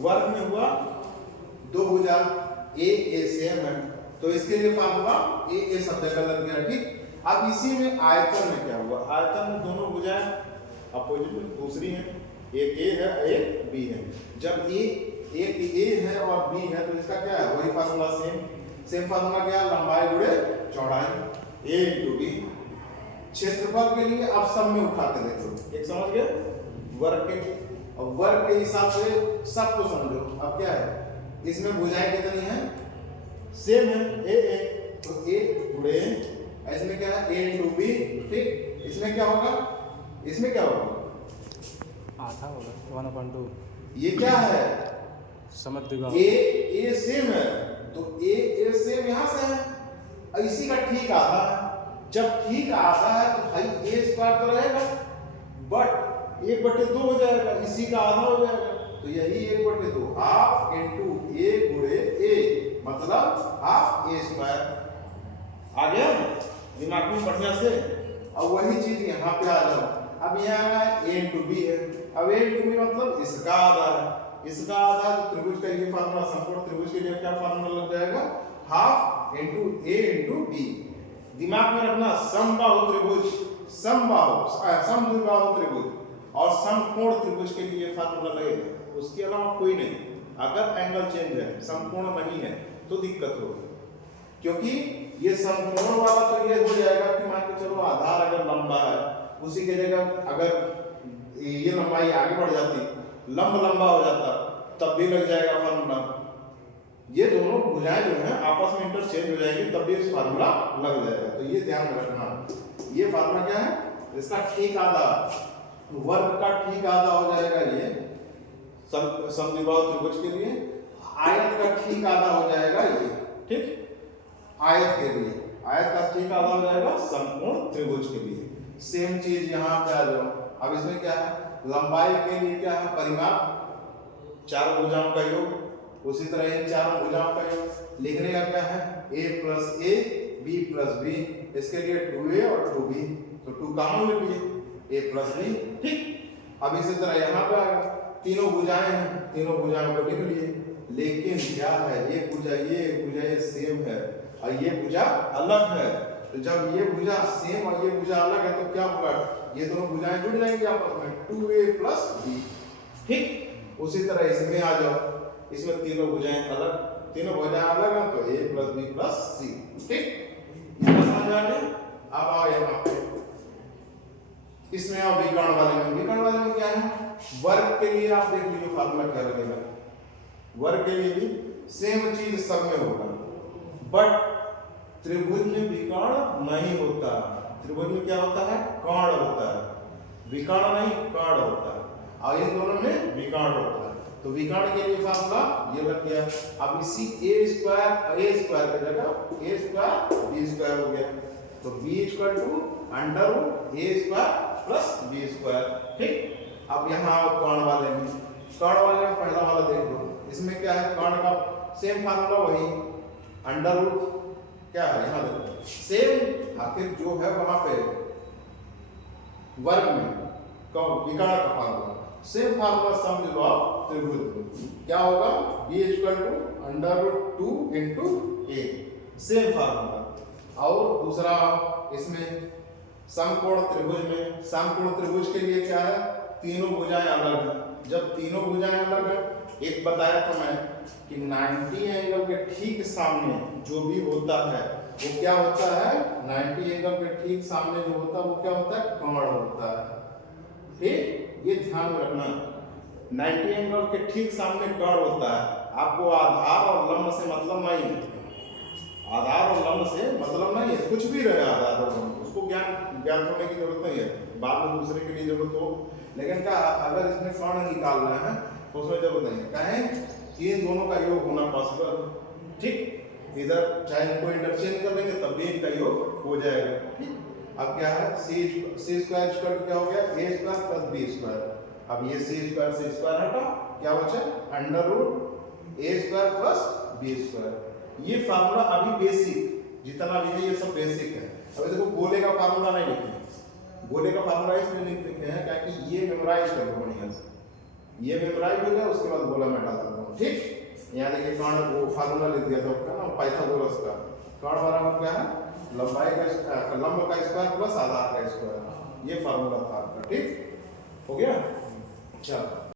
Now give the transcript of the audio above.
वर्ग में हुआ दो भुजा, ए सेम है, तो इसके लिए फार्मूला ए शब्द का लग गया। ठीक, अब इसी में आयतन में क्या हुआ, आयतन में दोनों भुजाएं अपोजिट में दूसरी है, एक ए है एक बी है। जब एक ए है और बी है तो इसका क्या है, वही फार्मूला सेम फार्मूला क्या है, लंबाई गुणे चौड़ाई ए इंटू बी। क्षेत्रफल के लिए अब सब में उठा के देखो, एक समझ गए, वर्ग के लिए, और वर्ग के हिसाब से सबको समझो। अब क्या है, इसमें भुजाएं कितनी है, सेम है ए, तो ए गुणे, इसमें क्या है ए इंटू बी। ठीक, इसमें क्या होगा, इसमें क्या होगा, आधा होगा 1/2। ये क्या है, समद्विबाहु। ए सेम है, तो ए सेम यहां से है, और इसी का ठीक आधा है। जब ठीक आधा है तो भाई ए स्क्वायर तो रहेगा, बट 1/2 हो जाएगा, इसी का आधा हो जाएगा, तो यही 1/2 हाफ इंटू ए गुणे ए, मतलब हाफ ए स्क्वायर। आ गया दिमाग में बढ़िया से। अब वही चीज यहाँ पे आ जाओ, अब यहाँ ए इंटू बी है, अब ए इंटू बी मतलब इसका आधा है, इसका आधा, तो त्रिभुज का ये फार्मूला, समकोण त्रिभुज के लिए क्या फार्मूला लग जाएगा, हाफ इंटू ए इंटू बी। दिमाग में रखना, समबाहु त्रिभुज, समद्विबाहु त्रिभुज और समकोण त्रिभुज के लिए फार्मूला लगेगा, उसके अलावा कोई नहीं। अगर एंगल चेंज है, समकोण नहीं है, तो दिक्कत होगी, क्योंकि ये समकोण वाला तो ये हो जाएगा कि मान के चलो आधार अगर लंबा है, उसी की जगह अगर ये लंबाई आगे बढ़ जाती, लंबा हो जाता, तब भी लग जाएगा फार्मूला। ये दोनों भुजाएं जो हैं आपस में इंटरचेंज हो जाएंगी, तब भी इस फार्मूला लग जाएगा, तो ये ध्यान में रखना। ये फार्मूला क्या है, इसका ठीक आधा, वर्ग का ठीक आधा हो जाएगा ये समद्विबाहु त्रिभुज के लिए, आयत का ठीक आधा हो जाएगा ये। ठीक, आयत के लिए आयत का ठीक आधा हो जाएगा समकोण त्रिभुज के लिए। सेम चीज यहाँ पे आ जाओ, अब इसमें क्या है, लंबाई के लिए क्या है, परिमाप, चार भुजाओं का योग, उसी तरह इन चारों भुजाओं का योग लिखने का क्या है, a plus A B plus B, इसके लिए 2a और 2b, तो 2 कॉमन ले लीजिए, a प्लस बी। ठीक, अब इसी तरह यहाँ पे आएगा, तीनों भुजाएं हैं, तीनों भुजाओं को लिख लिए, लेकिन क्या है, ये भुजा ये सेम है और ये भुजा अलग है, तो जब ये भुजा सेम और ये भुजा अलग है तो क्या होगा, ये दोनों भुजाएं जुड़ जाएंगी आपस में, 2a प्लस b। ठीक, उसी तरह इसमें आ जाओ, इसमें तीनों भुजाएं अलग, तीनों भुजाएं अलग हैं तो a plus b plus c। ठीक, ये समझ आ गया। अब आओ यहाँ पे, इसमें आओ विकर्ण वाले में। विकर्ण वाले में क्या है, वर्ग के लिए आप देख लीजिए फार्मूला क्या लगेगा, वर्ग के लिए भी सेम चीज सब में होगा, बट त्रिभुज में विकर्ण नहीं होता। त्रिभुज में क्या होता है, कर्ण होता है, विकर्ण नहीं कर्ण होता है, और इन दोनों में विकर्ण होता है। तो विकर्ण के लिए फार्मूला ये लग गया। अब इसी a स्क्वायर की जगह a स्क्वायर b स्क्वायर हो गया, तो b equal to under root a square plus b square. ठीक, अब यहाँ कर्ण वाले में, कर्ण वाले में पहला वाला देख लो, इसमें क्या है, कर्ण का सेम फार्मूला वही, अंडर रूट क्या है, यहाँ देखो सेम, आखिर जो है वहां पे वर्ग में विकर्ण का फार्मूला सेम फार्मूला, समद्विबाहु त्रिभुज क्या होगा, b equal to under root 2 into a, same formula. और दूसरा इसमें समकोण त्रिभुज में, समकोण त्रिभुज के लिए क्या है, तीनों भुजाएं अलग हैं। जब तीनों भुजाएं अलग हैं, एक बताया था मैं कि 90 एंगल के ठीक सामने जो भी होता है वो क्या होता है, 90 एंगल के ठीक सामने जो होता है वो क्या होता है, कर्ण होता है। ठीक, ये ध्यान में रखना, 90 एंगल के ठीक सामने कर्ण होता है। आपको आधार और लंब से मतलब नहीं है, आधार और लंब से मतलब नहीं है, कुछ भी रहे आधार और लंब, उसको ज्ञान होने की जरूरत नहीं है, बाद में दूसरे के लिए जरूरत हो, लेकिन क्या अगर इसमें कर्ण निकालना है तो उसमें जरूरत नहीं है, कहें इन दोनों का योग होना पॉसिबल। ठीक, इधर चाहे इनको इंटरचेंज कर देंगे तब भी इनका योग हो जाएगा। ठीक, अब क्या है, सी स्क्वायर क्या हो गया, a square plus b square. अब ये c स्क्वायर से स्क्वायर हटा, क्या बचा, under root a square plus b square. ये फार्मूला अभी बेसिक जितना भी है ये सब बेसिक है। अभी देखो गोले का फार्मूला नहीं लिखे, गोले का फार्मूला इसलिए नहीं लिखे हैं ताकि ये मेमोराइज कर लो बढ़िया से, ये मेमोराइज हो गया, उसके बाद गोला मैं डाल देता हूँ। ठीक, यहाँ देखिए कर्ण वो फार्मूला लिख दिया था उसका ना, पाइथागोरस का। कर्ण बराबर क्या है, लंबाई का लंब का स्क्वायर प्लस आधार का स्क्वायर, ये फार्मूला था आपका। ठीक हो गया, चलो।